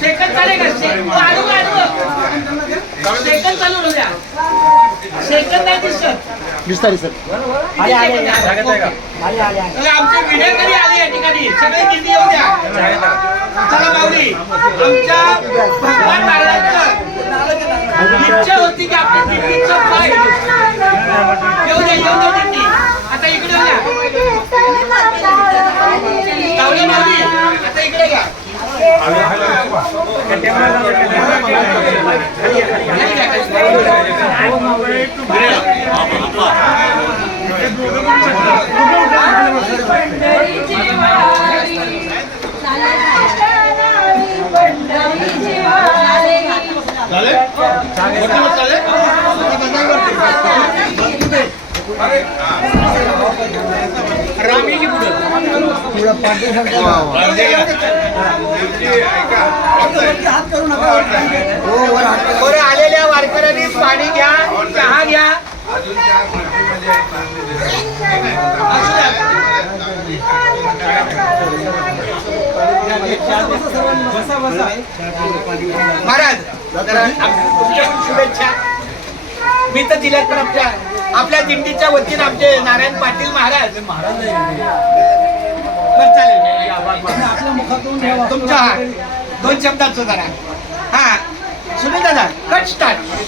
Second चालेल का? Second चालू राहू द्या. सेकंद नाही दिसत. दिसताय सर. आमचे व्हिडिओ कधी आली या ठिकाणी सगळे दिंडी येऊ द्या. चला माऊली, आमच्या भगवान महाराजांचं इच्छा होती की आपल्या दिंडीचं पाय येऊ द्या दिंडी. आता इकडे येऊ द्या. माऊली आता इकडे घ्या. रामीजी पुढे आलेल्या वारकऱ्यांनी पाणी घ्या, चहा घ्या. महाराज तुमच्याकडून शुभेच्छा मी तर दिल्यात, पण आपल्या दिंडीच्या वतीने आमचे नारायण पाटील महाराज चालेल तुमच्या 2 शब्दाचं जरा. हा सुनील दादा कट स्टार्ट.